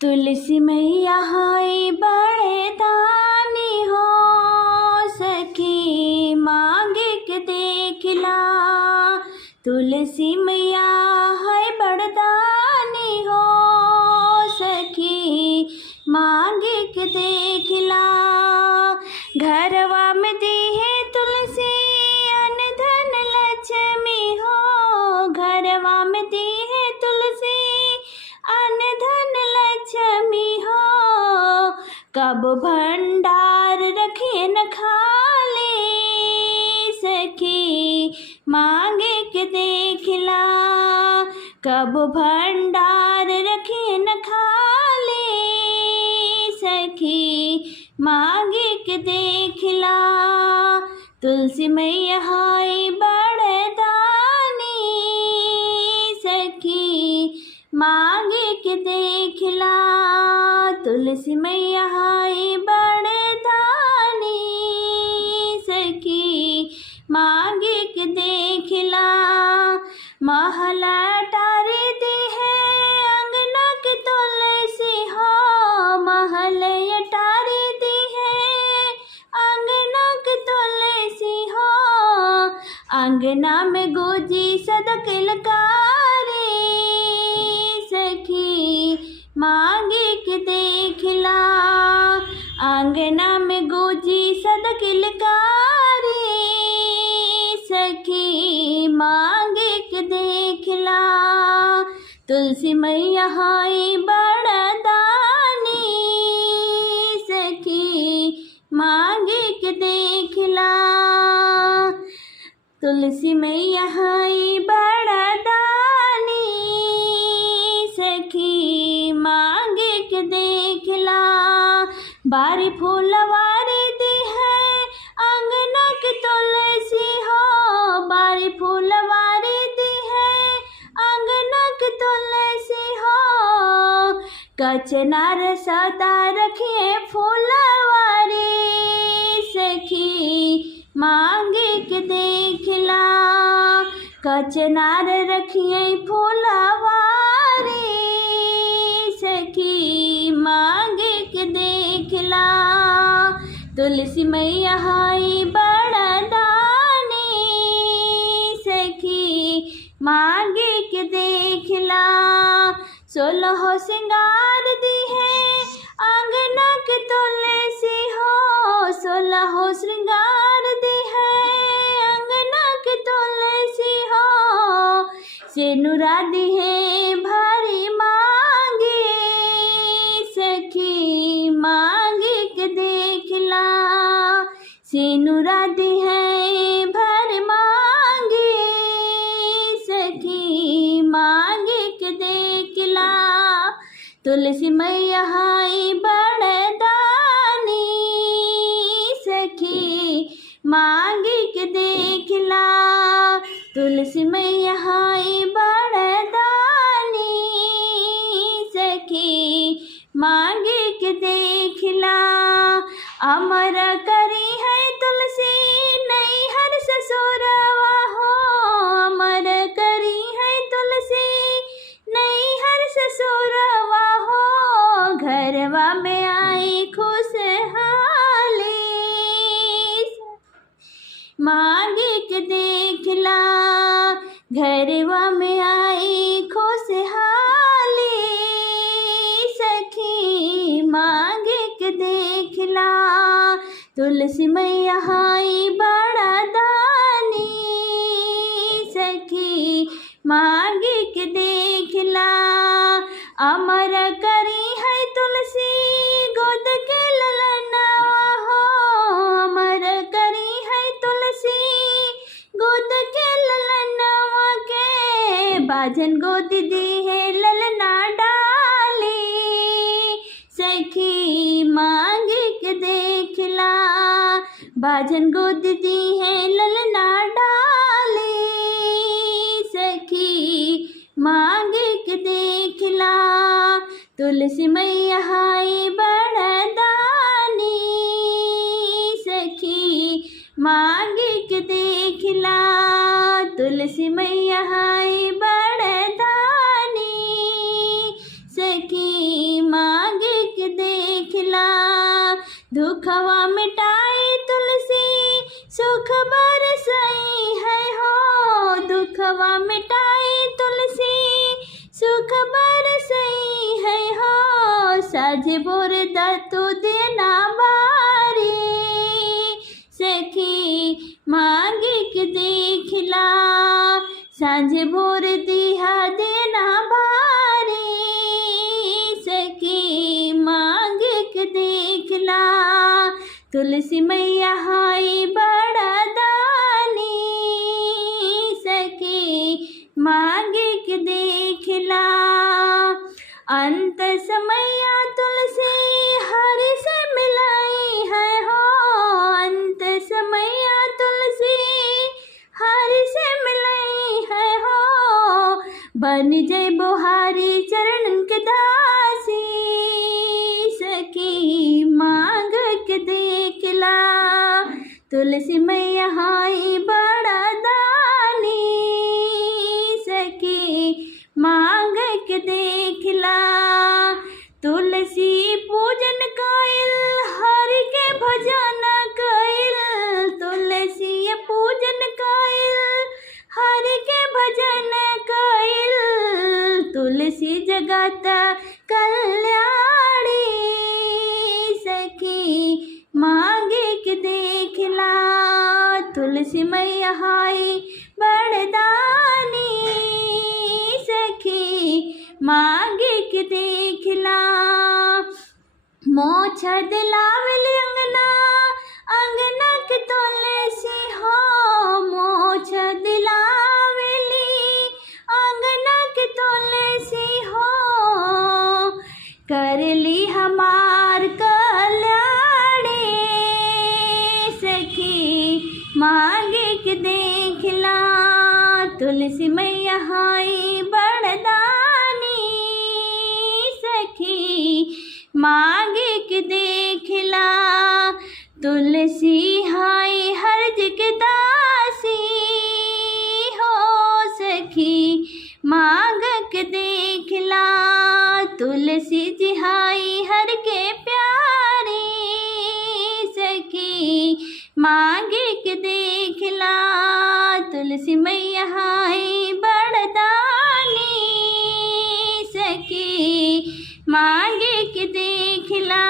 तुलसी मैया हाय बड़े दानी हो, सखी मांगे के देखला। तुलसी मैया हाय बड़े दानी हो, सखी मांगे के देखला। घरवा में दी है तुलसी अन धन लक्ष्मी हो, घरवा में दी है तुलसी अन धन लक्ष्मी हो। कब भंडार रखे न खाली, सखी मांगे के देखला। कब भंडार रखे न खाली, सखी मांगे के देखला। तुलसी मैया हाय बड़े दानी, सखी मांगे के देखला। तुलसी मैया हाय बड़े दानी, सखी मांगे के देखला। महला टारे दी है अंगना के तुलसी हो, महल टारे दी है अंगना के तुलसी हो। अंगना में गुजी सदा किलकारी, सखी मांगे के देखला। अंगना में गुजी सदा किलकारी, सखी मांगे के देखला। तुलसी मैया हाय बड़ा दानी, सखी मांगे के देखला। तुलसी मैया हाय बड़ा दानी, सखी मांगे के देखला। बारी फूलवारी दी है अंगना के तुलसी हो, बारी फूलवारी दी है अंगना के तुलसी हो। कचनार सदा रखिए फूलवारी, सखी मांगे के देखला। कचनार रखिए फूलवारी, सखी मांगे के देखला। तुलसी मैया हाय बड़ा दानी, सखी मांगे के देखला। 16 श्रृंगार दी है अंगना के तुलसी हो, 16 श्रृंगार दी है अंगना के तुलसी हो। सेनुरा दी है भारी मांगे, सखी मांगे के देखला। सेनुरा दी है भर मांगे, सखी मांगे के देखला। तुलसी मैया हाय बड़ा दानी, सखी मांगे के देखला। तुलसी मैया हाय बड़ा दानी, सखी मांगे के देखला। अमर करी है तुलसी नैहर ससुरवा हो, अमर करी है तुलसी नैहर ससुरवा हो। घरवा में आई खुशहाली, मांगे के देखला। घरवा में आई खुशहाली, सखी मांगे के देखला। तुलसी मैया हाय बड़ा दानी, सखी मांगे के देखला। अमर करी है तुलसी गोद के ललनावा हो, अमर करी है तुलसी गोद के ललनावा के। बाजन गोद दी है ललना डाली, सखी मांगे के देखला। बाजन गोद दी है ललना डाली, सखी मांगे के देखला। तुलसी मैया हाय बड़ा दानी, सखी मांगे के देखला। तुलसी मैया हाय बड़ा दानी, सखी माँ दुखवा मिटाई तुलसी सुख बरसई है हो। दुखवा मिटाई तुलसी सुख बरसई है हो। साझे बोर दतु देना बारी सखी मांगे के देखला। साझे बोर दिहा देना भारी सखी मांगे के देखला। तुलसी मैया हाई बड़ा दानी सखी मांगे के देखला। अंत समैया तुलसी हरि से मिलाई है हो। अंत समैया तुलसी हरि से मिलाई है हो। बन जय बोहारी चरण के दासी सखी मांग के देखला। तुलसी मैया हाई बड़ा दानी सखी मांग के देखला। तुलसी पूजन कइल हरि के भजन कइल। तुलसी पूजन कइल हरि के भजन कइल। तुलसी जगत कल्याणी सखी मांगे के देखला। तुलसी मैया हाई बड़दानी सखी मांगे के देखला। मोछ दिलावली अंगना अंगना के तुलसी हो। मोछ दिलावली अंगना के तुलसी हो। करली हमार कल्याणी सखी मांगे के देखला। तुलसी मैया हाई बड़दानी सखी मांगे के देखला। तुलसी हाई हरज के दासी हो सखी मांग के देखला। तुलसी जी हाई हर के प्यारी सखी मांगे के देखला। तुलसी मैया हाई बड़दानी सखी मांगे के देखला।